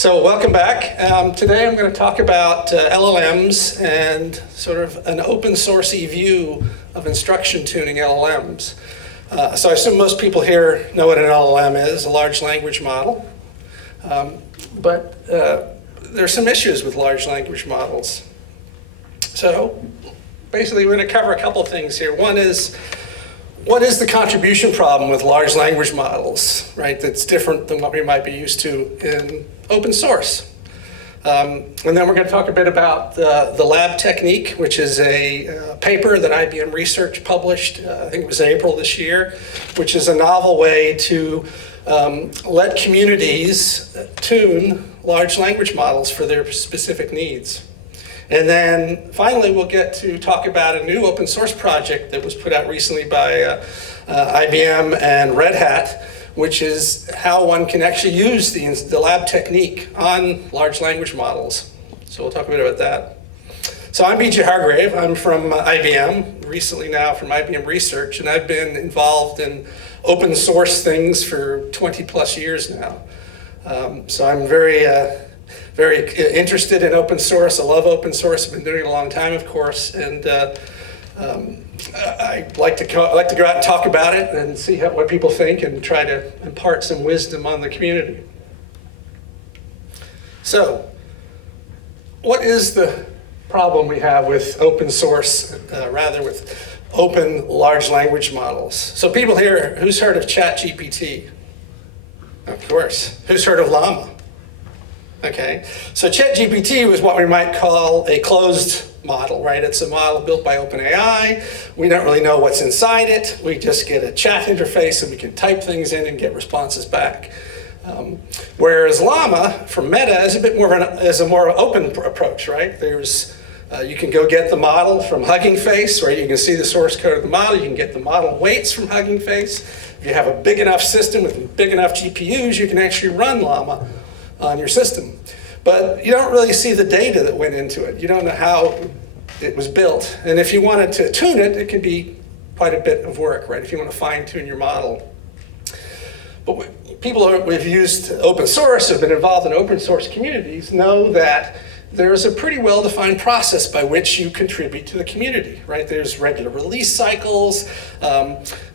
So welcome back. Today I'm going to talk about LLMs and sort of an open sourcey view of instruction tuning LLMs. So I assume most people here know what an LLM is, a large language model. But there's some issues with large language models. So basically we're going to cover a couple of things here. One is, what is the contribution problem with large language models, right? That's different than what we might be used to in open source. And then we're going to talk a bit about the lab technique, which is a paper that IBM Research published, I think it was April this year, which is a novel way to let communities tune large language models for their specific needs. And then finally, we'll get to talk about a new open source project that was put out recently by IBM and Red Hat, which is how one can actually use the lab technique on large language models. So we'll talk a bit about that. So I'm B.J. Hargrave. I'm from IBM, recently now from IBM Research, and I've been involved in open source things for 20 plus years now. So I'm very interested in open source. I love open source. I've been doing it a long time, of course, and I like to go out and talk about it and see what people think and try to impart some wisdom on the community. So, what is the problem we have with open source, with open large language models? So people here, who's heard of ChatGPT? Of course. Who's heard of Llama? Okay, so ChatGPT was what we might call a closed model, right? It's a model built by OpenAI. We don't really know what's inside it. We just get a chat interface and we can type things in and get responses back. Whereas Llama from Meta is a bit more of a more open approach, right? You can go get the model from Hugging Face, right? You can see the source code of the model. You can get the model weights from Hugging Face. If you have a big enough system with big enough GPUs, you can actually run Llama on your system. But you don't really see the data that went into it. You don't know how it was built. And if you wanted to tune it, it can be quite a bit of work, right? If you want to fine tune your model. But people who have used open source, have been involved in open source communities, know that there's a pretty well-defined process by which you contribute to the community, right? There's regular release cycles.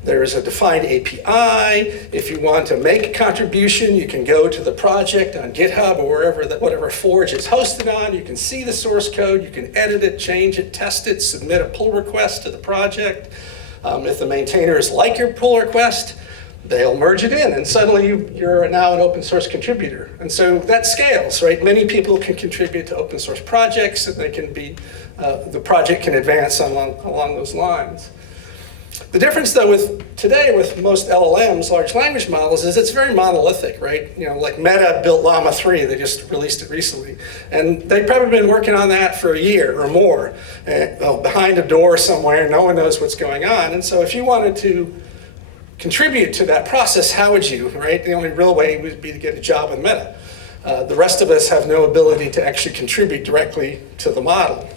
There's a defined API. If you want to make a contribution, you can go to the project on GitHub or whatever forge it's hosted on. You can see the source code. You can edit it, change it, test it, submit a pull request to the project. If the maintainers like your pull request, they'll merge it in, and suddenly you're now an open source contributor. And so that scales, right? Many people can contribute to open source projects, and they can be, the project can advance along those lines. The difference, though, today with most LLMs, large language models, is it's very monolithic, right? You know, like Meta built Llama 3, they just released it recently. And they've probably been working on that for a year or more, behind a door somewhere, no one knows what's going on. And so if you wanted to contribute to that process, how would you, right? The only real way would be to get a job with Meta. The rest of us have no ability to actually contribute directly to the model.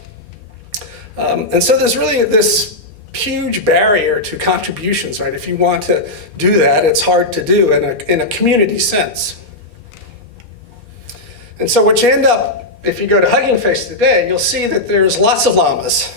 And so there's really this huge barrier to contributions, right? If you want to do that, it's hard to do in a community sense. And so what you end up, if you go to Hugging Face today, you'll see that there's lots of llamas.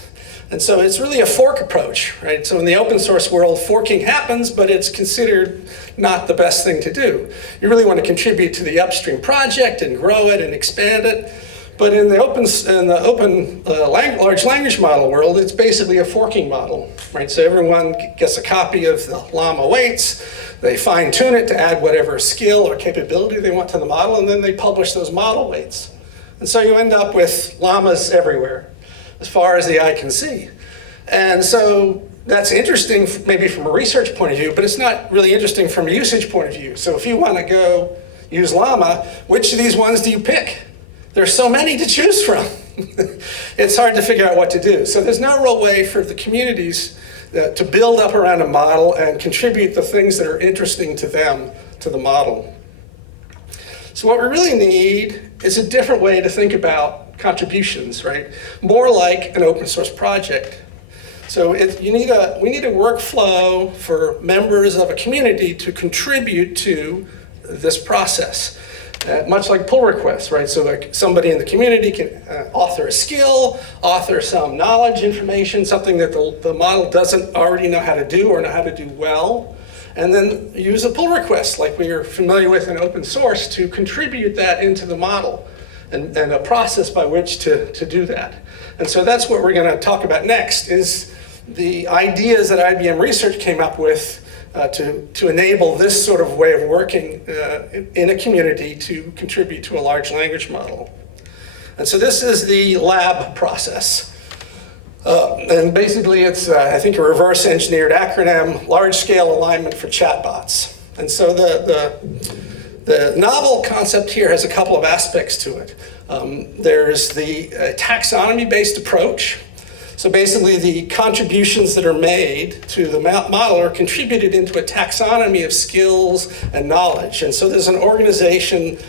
And so it's really a fork approach, right? So in the open source world, forking happens, but it's considered not the best thing to do. You really want to contribute to the upstream project and grow it and expand it. But in the open large language model world, it's basically a forking model, right? So everyone gets a copy of the Llama weights, they fine tune it to add whatever skill or capability they want to the model, and then they publish those model weights. And so you end up with llamas everywhere, as far as the eye can see. And so that's interesting maybe from a research point of view, but it's not really interesting from a usage point of view. So if you want to go use Llama, which of these ones do you pick? There's so many to choose from. It's hard to figure out what to do. So there's no real way for the communities to build up around a model and contribute the things that are interesting to them to the model. So what we really need is a different way to think about contributions, right? More like an open source project. So we need a workflow for members of a community to contribute to this process. much like pull requests, right? So like somebody in the community can author a skill, author some knowledge information, something that the model doesn't already know how to do or know how to do well, and then use a pull request like we are familiar with in open source to contribute that into the model and a process by which to do that. And so that's what we're going to talk about next, is the ideas that IBM Research came up with to enable this sort of way of working in a community to contribute to a large language model. And so this is the lab process. And basically it's, I think, a reverse engineered acronym, large scale alignment for chatbots. And so the novel concept here has a couple of aspects to it. There's the taxonomy-based approach. So basically the contributions that are made to the model are contributed into a taxonomy of skills and knowledge. And so there's an organization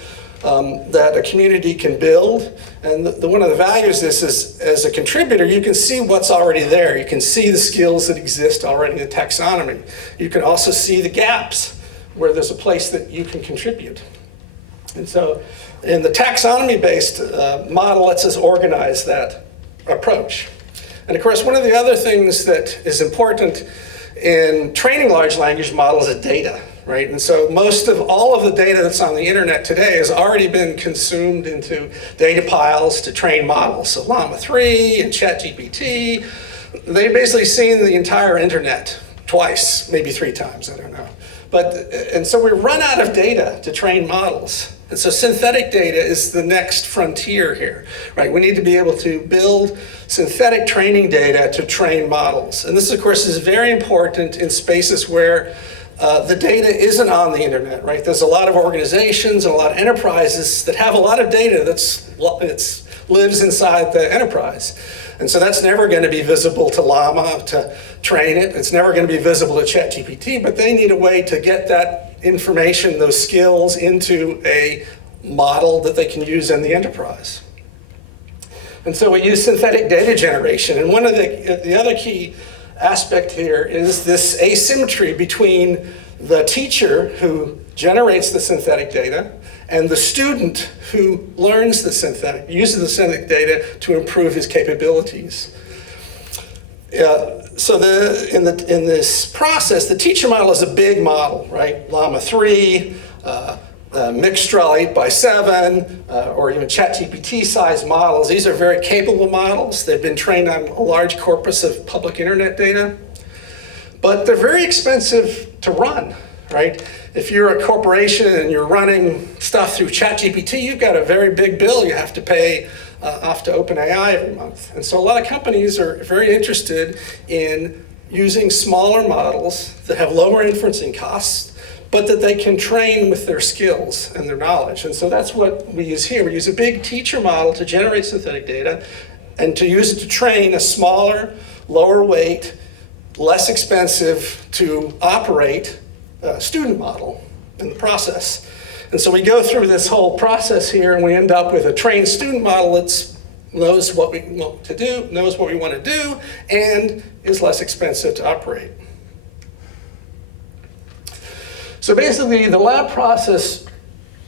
that a community can build. And one of the values of this is, as a contributor, you can see what's already there. You can see the skills that exist already in the taxonomy. You can also see the gaps where there's a place that you can contribute. And so in the taxonomy-based model lets us organize that approach. And of course, one of the other things that is important in training large language models is data, right? And so most of all of the data that's on the internet today has already been consumed into data piles to train models. So Llama 3 and ChatGPT, they've basically seen the entire internet twice, maybe 3 times, I don't know. And so we run out of data to train models. And so synthetic data is the next frontier here, right? We need to be able to build synthetic training data to train models. And this, of course, is very important in spaces where the data isn't on the internet, right? There's a lot of organizations and a lot of enterprises that have a lot of data that lives inside the enterprise. And so that's never going to be visible to Llama to train it. It's never going to be visible to ChatGPT, but they need a way to get that information, those skills, into a model that they can use in the enterprise. And so we use synthetic data generation. And one of the other key aspect here is this asymmetry between the teacher who generates the synthetic data and the student who uses the synthetic data to improve his capabilities. So in this process, the teacher model is a big model, right? Llama 3, Mixtral 8x7, or even ChatGPT size models. These are very capable models. They've been trained on a large corpus of public internet data, but they're very expensive to run, right? If you're a corporation and you're running stuff through ChatGPT, you've got a very big bill you have to pay off to OpenAI every month. And so a lot of companies are very interested in using smaller models that have lower inferencing costs, but that they can train with their skills and their knowledge. And so that's what we use here. We use a big teacher model to generate synthetic data and to use it to train a smaller, lower weight, less expensive to operate student model in the process. And so we go through this whole process here and we end up with a trained student model that knows what we want to do, knows what we want to do, and is less expensive to operate. So basically, the lab process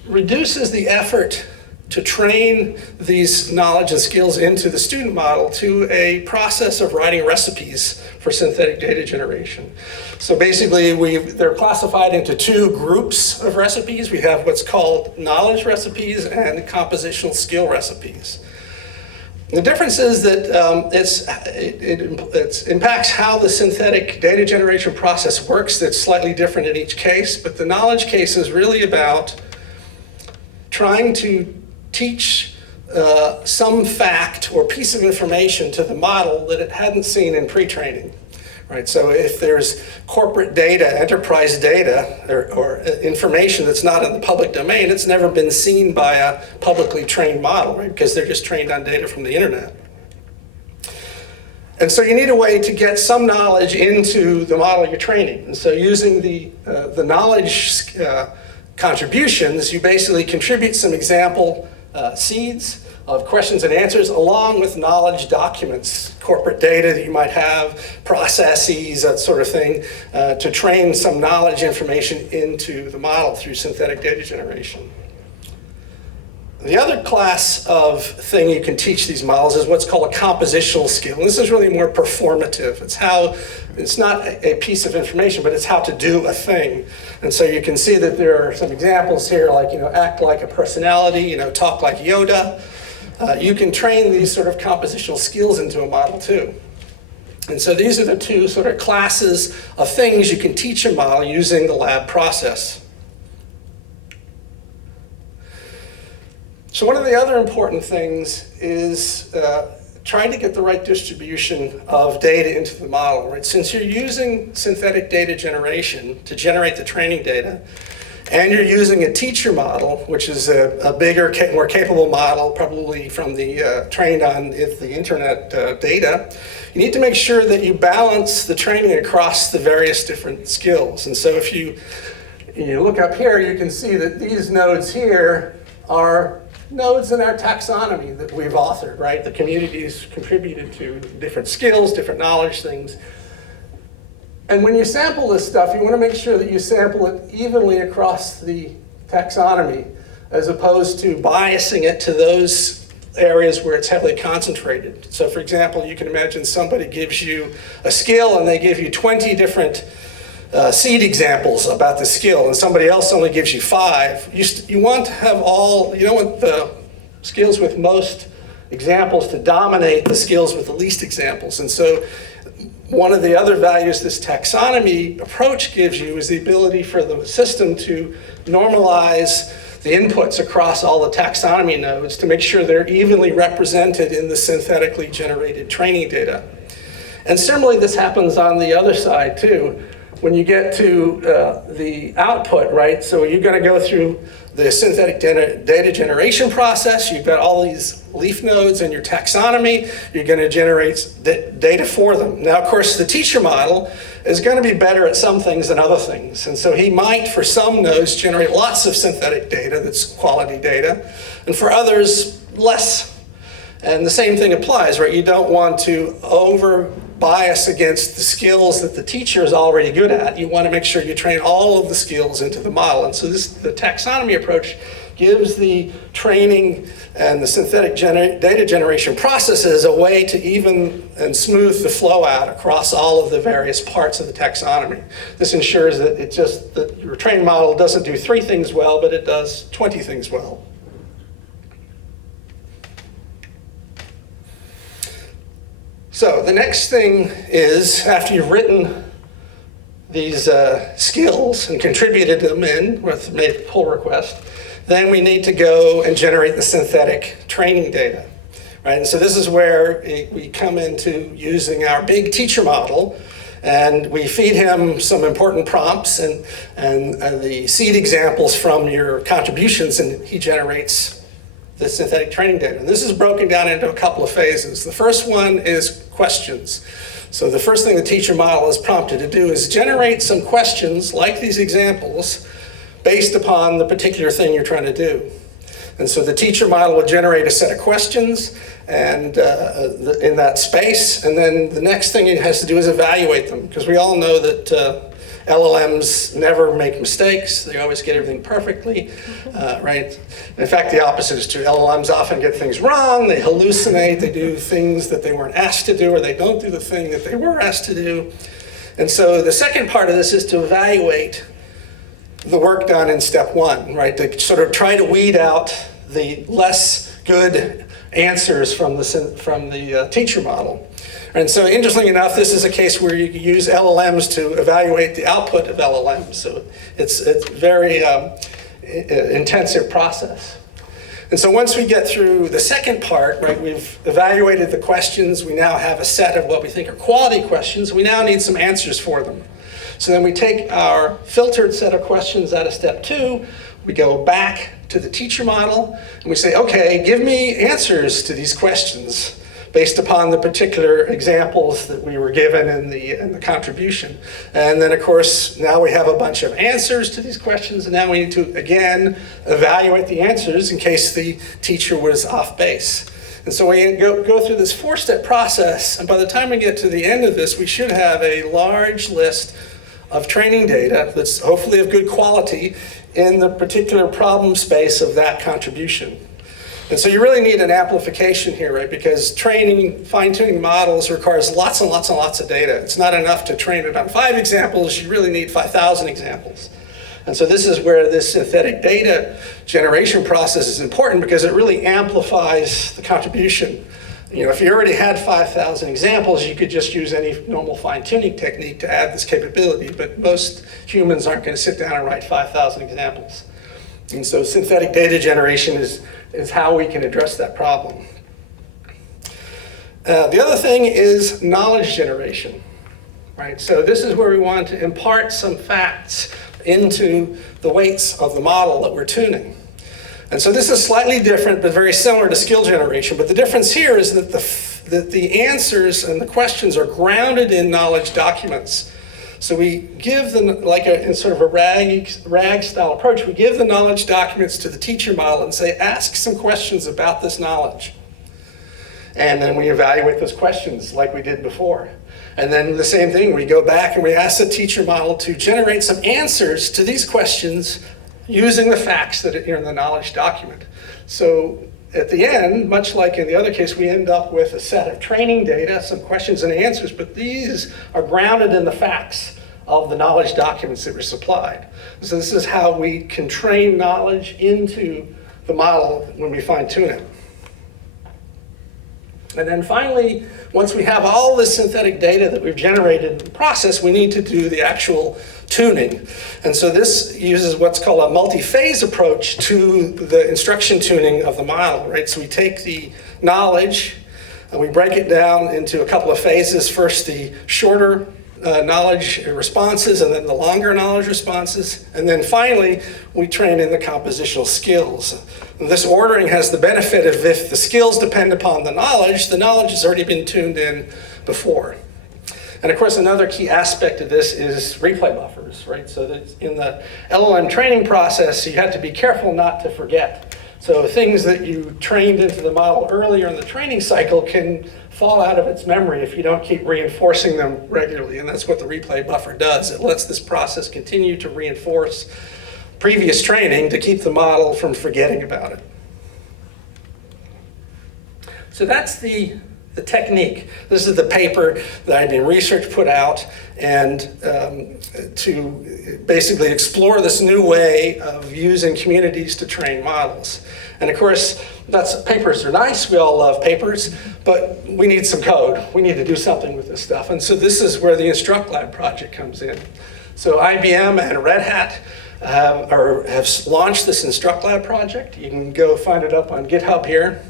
reduces the effort to train these knowledge and skills into the student model to a process of writing recipes for synthetic data generation. So basically, they're classified into 2 groups of recipes. We have what's called knowledge recipes and compositional skill recipes. The difference is that it impacts how the synthetic data generation process works. That's slightly different in each case, but the knowledge case is really about trying to teach some fact or piece of information to the model that it hadn't seen in pre-training. Right, so if there's corporate data, enterprise data, or information that's not in the public domain, it's never been seen by a publicly trained model, right? Because they're just trained on data from the internet. And so you need a way to get some knowledge into the model you're training. And so using the knowledge contributions, you basically contribute some example seeds of questions and answers along with knowledge documents, corporate data that you might have, processes, that sort of thing, to train some knowledge information into the model through synthetic data generation. The other class of thing you can teach these models is what's called a compositional skill. And this is really more performative. It's not a piece of information, but it's how to do a thing. And so you can see that there are some examples here, like, act like a personality, talk like Yoda. You can train these sort of compositional skills into a model too. And so these are the two sort of classes of things you can teach a model using the lab process. So one of the other important things is trying to get the right distribution of data into the model, right? Since you're using synthetic data generation to generate the training data, and you're using a teacher model, which is a bigger, more capable model, probably from the trained on the internet data, you need to make sure that you balance the training across the various different skills. And so if you look up here, you can see that these nodes here are nodes in our taxonomy that we've authored, right? The community's contributed to different skills, different knowledge things. And when you sample this stuff, you want to make sure that you sample it evenly across the taxonomy, as opposed to biasing it to those areas where it's heavily concentrated. So for example, you can imagine somebody gives you a skill and they give you 20 different seed examples about the skill, and somebody else only gives you 5. You want to have you don't want the skills with most examples to dominate the skills with the least examples. And so one of the other values this taxonomy approach gives you is the ability for the system to normalize the inputs across all the taxonomy nodes to make sure they're evenly represented in the synthetically generated training data. And similarly, this happens on the other side too. When you get to the output, right? So you're going to go through the synthetic data generation process. You've got all these leaf nodes in your taxonomy. You're going to generate data for them. Now, of course, the teacher model is going to be better at some things than other things. And so he might, for some nodes, generate lots of synthetic data that's quality data, and for others, less. And the same thing applies, right? You don't want to over-bias against the skills that the teacher is already good at. You want to make sure you train all of the skills into the model. And so the taxonomy approach gives the training and the synthetic data generation processes a way to even and smooth the flow out across all of the various parts of the taxonomy. This ensures that that your trained model doesn't do 3 things well, but it does 20 things well. So the next thing is, after you've written these skills and contributed them in with made a pull request, then we need to go and generate the synthetic training data, right? And so this is where we come into using our big teacher model, and we feed him some important prompts and the seed examples from your contributions, and he generates the synthetic training data. And this is broken down into a couple of phases. The first one is questions. So the first thing the teacher model is prompted to do is generate some questions like these examples based upon the particular thing you're trying to do. And so the teacher model will generate a set of questions and in that space, and then the next thing it has to do is evaluate them, because we all know that LLMs never make mistakes. They always get everything perfectly, right? In fact, the opposite is true. LLMs often get things wrong. They hallucinate. They do things that they weren't asked to do, or they don't do the thing that they were asked to do. And so the second part of this is to evaluate the work done in step 1, right? To sort of try to weed out the less good answers from the teacher model. And so interestingly enough, this is a case where you use LLMs to evaluate the output of LLMs. So it's a very intensive process. And so once we get through the second part, right, we've evaluated the questions. We now have a set of what we think are quality questions. We now need some answers for them. So then we take our filtered set of questions out of step 2. We go back to the teacher model, and we say, okay, give me answers to these questions based upon the particular examples that we were given in the contribution. And then, of course, now we have a bunch of answers to these questions, and now we need to, again, evaluate the answers in case the teacher was off base. And so we go through this 4-step process, and by the time we get to the end of this, we should have a large list of training data that's hopefully of good quality in the particular problem space of that contribution. And so you really need an amplification here, right? Because training, fine-tuning models requires lots and lots and lots of data. It's not enough to train it on 5 examples, you really need 5,000 examples. And so this is where this synthetic data generation process is important, because it really amplifies the contribution. You know, if you already had 5,000 examples, you could just use any normal fine-tuning technique to add this capability, but most humans aren't going to sit down and write 5,000 examples. And so synthetic data generation is how we can address that problem. The other thing is knowledge generation, right? So this is where we want to impart some facts into the weights of the model that we're tuning. And so this is slightly different, but very similar to skill generation. But the difference here is that the answers and the questions are grounded in knowledge documents. So we give them, like in sort of a RAG style approach, we give the knowledge documents to the teacher model and say, ask some questions about this knowledge. And then we evaluate those questions like we did before. And then the same thing, we go back and we ask the teacher model to generate some answers to these questions using the facts that are in the knowledge document. So at the end, much like in the other case, we end up with a set of training data, some questions and answers, but these are grounded in the facts of the knowledge documents that were supplied. So this is how we can train knowledge into the model when we fine-tune it. And then finally, once we have all this synthetic data that we've generated in the process, we need to do the actual tuning. And so this uses what's called a multi-phase approach to the instruction tuning of the model, right? So we take the knowledge and we break it down into a couple of phases. First, the shorter knowledge responses, and then the longer knowledge responses. And then finally, we train in the compositional skills. And this ordering has the benefit of, if the skills depend upon the knowledge has already been tuned in before. And of course, another key aspect of this is replay buffers, right? So that in the LLM training process, you have to be careful not to forget. So things that you trained into the model earlier in the training cycle can fall out of its memory if you don't keep reinforcing them regularly. And that's what the replay buffer does. It lets this process continue to reinforce previous training to keep the model from forgetting about it. So that's the technique. This is the paper that IBM Research put out, and to basically explore this new way of using communities to train models. And of course, papers are nice, we all love papers, but we need some code. We need to do something with this stuff. And so this is where the InstructLab project comes in. So IBM and Red Hat have launched this InstructLab project. You can go find it up on GitHub here.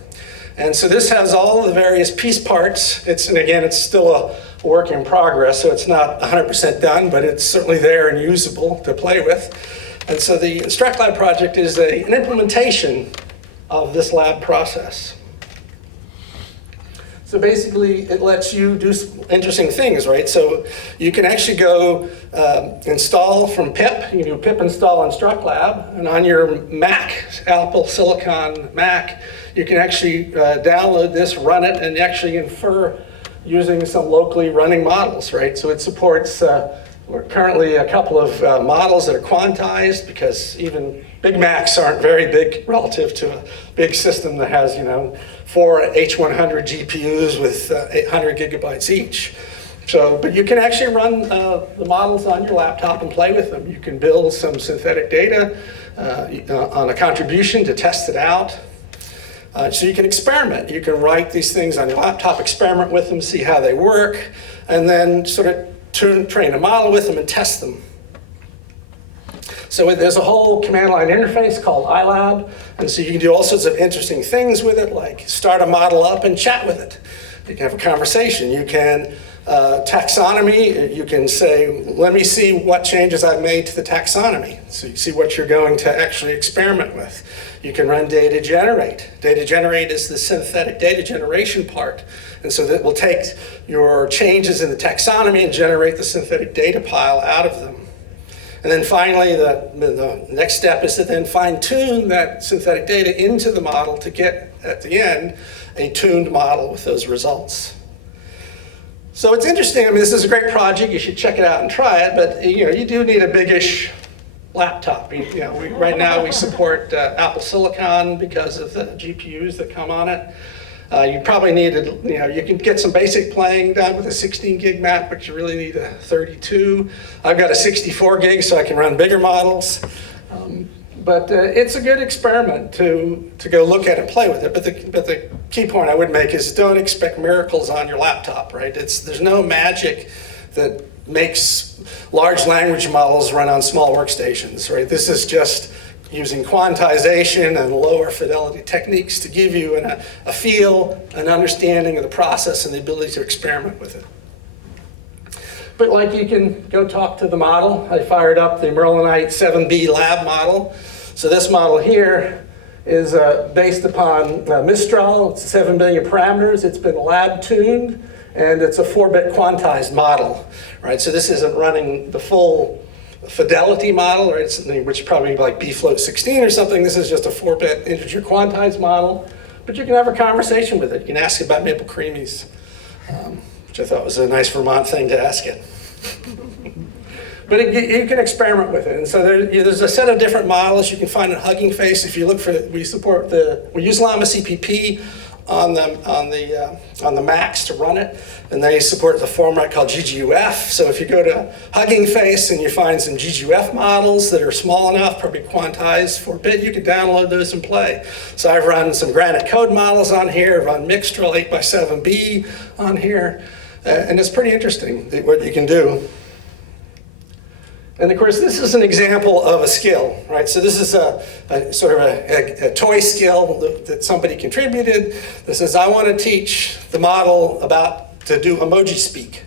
And so this has all the various piece parts. And again, it's still a work in progress, so it's not 100% done, but it's certainly there and usable to play with. And so the InstructLab project is an implementation of this lab process. So basically, it lets you do interesting things, right? So you can actually go install from pip. You can do pip install InstructLab, and on your Mac, Apple Silicon Mac, you can actually download this, run it, and actually infer using some locally running models, right? So it supports currently a couple of models that are quantized, because even big Macs aren't very big relative to a big system that has, 4 H100 GPUs with 800 gigabytes each. So, but you can actually run the models on your laptop and play with them. You can build some synthetic data on a contribution to test it out. So you can experiment. You can write these things on your laptop, experiment with them, see how they work, and then sort of train a model with them and test them. So there's a whole command line interface called iLab, and so you can do all sorts of interesting things with it, like start a model up and chat with it. You can have a conversation. You can taxonomy. You can say, let me see what changes I've made to the taxonomy. So you see what you're going to actually experiment with. You can run data generate. Data generate is the synthetic data generation part. And so that will take your changes in the taxonomy and generate the synthetic data pile out of them. And then finally, the next step is to then fine-tune that synthetic data into the model to get, at the end, a tuned model with those results. So it's interesting. I mean, this is a great project. You should check it out and try it. But you do need a biggish laptop. Right now we support Apple Silicon because of the GPUs that come on it. You probably need, you can get some basic playing done with a 16 gig map, but you really need a 32. I've got a 64 gig so I can run bigger models. But it's a good experiment to go look at and play with it. But the key point I would make is don't expect miracles on your laptop, right? There's no magic that makes large language models run on small workstations, right? This is just using quantization and lower fidelity techniques to give you a feel, an understanding of the process and the ability to experiment with it. But like you can go talk to the model. I fired up the Merlinite 7B lab model. So this model here is based upon Mistral. It's 7 billion parameters. It's been lab tuned and it's a 4-bit quantized model, right? So this isn't running the full fidelity model, right? Which is probably like bfloat 16 or something. This is just a 4-bit integer quantized model, but you can have a conversation with it. You can ask about maple creamies, which I thought was a nice Vermont thing to ask it. But you can experiment with it. And so there's a set of different models you can find in Hugging Face. If you look for, we use Llama CPP on the Macs to run it, and they support the format called GGUF. So if you go to Hugging Face and you find some GGUF models that are small enough, probably quantized 4-bit, you can download those and play. So I've run some Granite Code models on here, I've run Mixtral 8x7B on here, and it's pretty interesting what you can do. And of course, this is an example of a skill, right? So this is a sort of a toy skill that somebody contributed. This is, I want to teach the model to do emoji speak.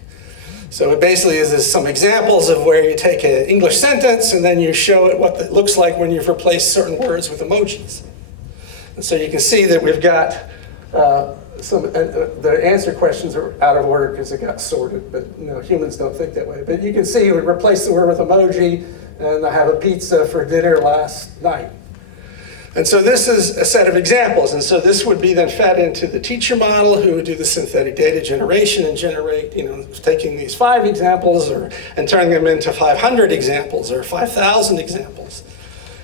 So it basically is some examples of where you take an English sentence and then you show it what it looks like when you've replaced certain words with emojis. And so you can see that we've got the answer questions are out of order because it got sorted, but humans don't think that way. But you can see we replaced the word with emoji, and I have a pizza for dinner last night. And so this is a set of examples, and so this would be then fed into the teacher model who would do the synthetic data generation and generate, taking these 5 examples and turning them into 500 examples or 5,000 examples.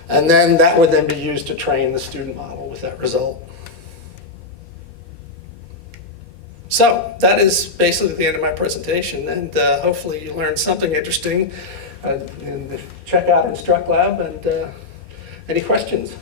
And then that would then be used to train the student model with that result. So that is basically the end of my presentation, and hopefully you learned something interesting. And check out InstructLab, and any questions?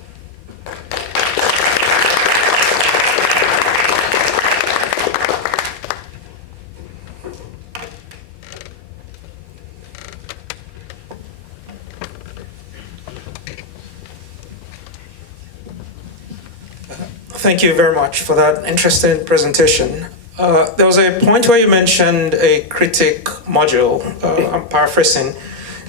Thank you very much for that interesting presentation. There was a point where you mentioned a critic module. I'm paraphrasing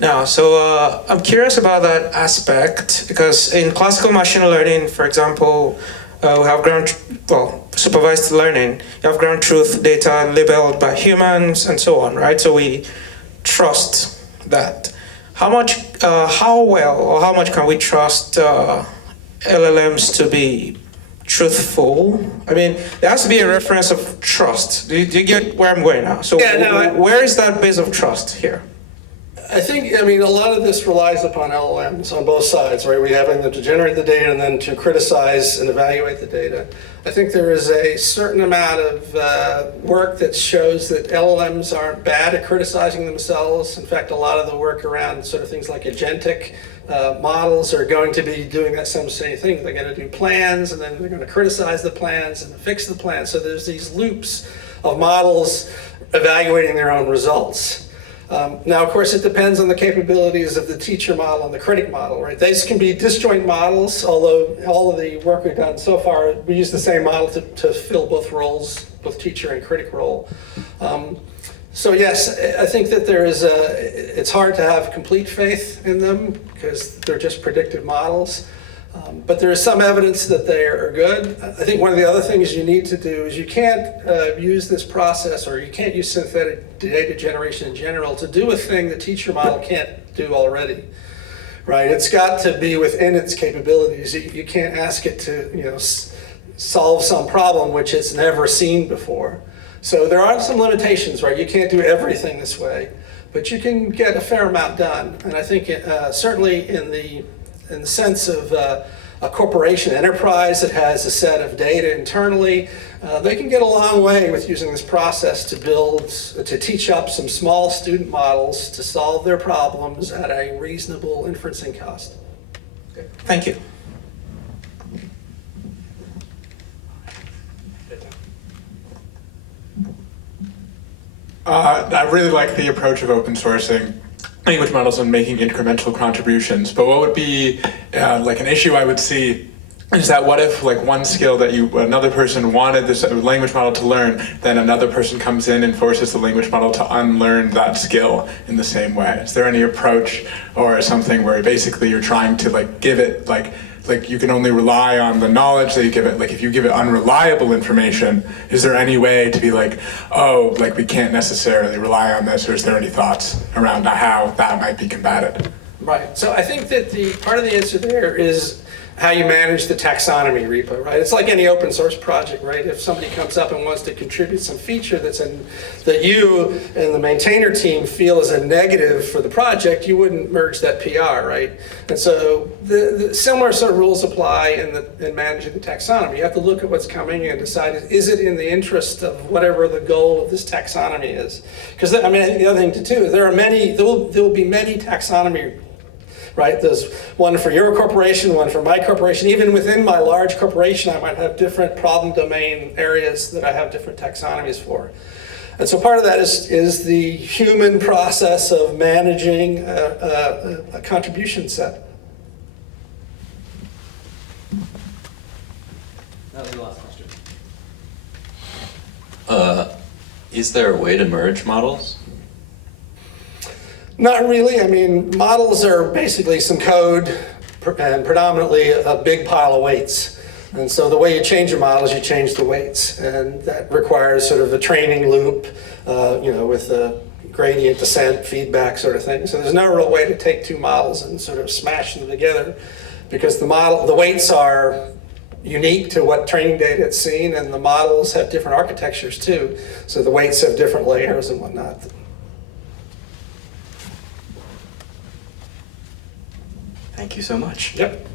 now. So I'm curious about that aspect, because in classical machine learning, for example, we have supervised learning. You have ground truth data labeled by humans and so on, right? So we trust that. How well, or how much can we trust LLMs to be truthful? I mean, there has to be a reference of trust. Do you get where I'm going now? So where is that base of trust here? I think, a lot of this relies upon LLMs on both sides, right? We having them to generate the data and then to criticize and evaluate the data. I think there is a certain amount of work that shows that LLMs aren't bad at criticizing themselves. In fact, a lot of the work around sort of things like agentic models are going to be doing that same thing. They're going to do plans, and then they're going to criticize the plans and fix the plans. So there's these loops of models evaluating their own results. Now, of course, it depends on the capabilities of the teacher model and the critic model, right? These can be disjoint models, although all of the work we've done so far, we use the same model to fill both roles, both teacher and critic role. So yes, I think that it's hard to have complete faith in them because they're just predictive models. But there is some evidence that they are good. I think one of the other things you need to do is you can't use this process, or you can't use synthetic data generation in general to do a thing the teacher model can't do already, right? It's got to be within its capabilities. You can't ask it to solve some problem which it's never seen before. So there are some limitations, right? You can't do everything this way. but you can get a fair amount done. And I think certainly in the sense of a corporation enterprise that has a set of data internally, they can get a long way with using this process to teach up some small student models to solve their problems at a reasonable inferencing cost. Thank you. I really like the approach of open sourcing language models and making incremental contributions. But what would be like an issue I would see is that what if like one skill that another person wanted this language model to learn, then another person comes in and forces the language model to unlearn that skill in the same way? Is there any approach or something where basically you're trying to like give it like you can only rely on the knowledge that you give it? Like if you give it unreliable information, is there any way to be like, oh, like we can't necessarily rely on this, or is there any thoughts around how that might be combated? Right. So I think that the part of the answer there is how you manage the taxonomy repo, right? It's like any open source project, right? If somebody comes up and wants to contribute some feature that you and the maintainer team feel is a negative for the project, you wouldn't merge that PR, right? And so the similar sort of rules apply in managing the taxonomy. You have to look at what's coming and decide, is it in the interest of whatever the goal of this taxonomy is? Because I mean, the other thing too, there will be many taxonomy, right? There's one for your corporation, one for my corporation. Even within my large corporation, I might have different problem domain areas that I have different taxonomies for. And so part of that is the human process of managing a contribution set. That was the last question. Is there a way to merge models? Not really. I mean, models are basically some code and predominantly a big pile of weights. And so the way you change your model is you change the weights. And that requires sort of a training loop, with a gradient descent feedback sort of thing. So there's no real way to take two models and sort of smash them together, because the weights are unique to what training data it's seen, and the models have different architectures too. So the weights have different layers and whatnot. Thank you so much. Yep.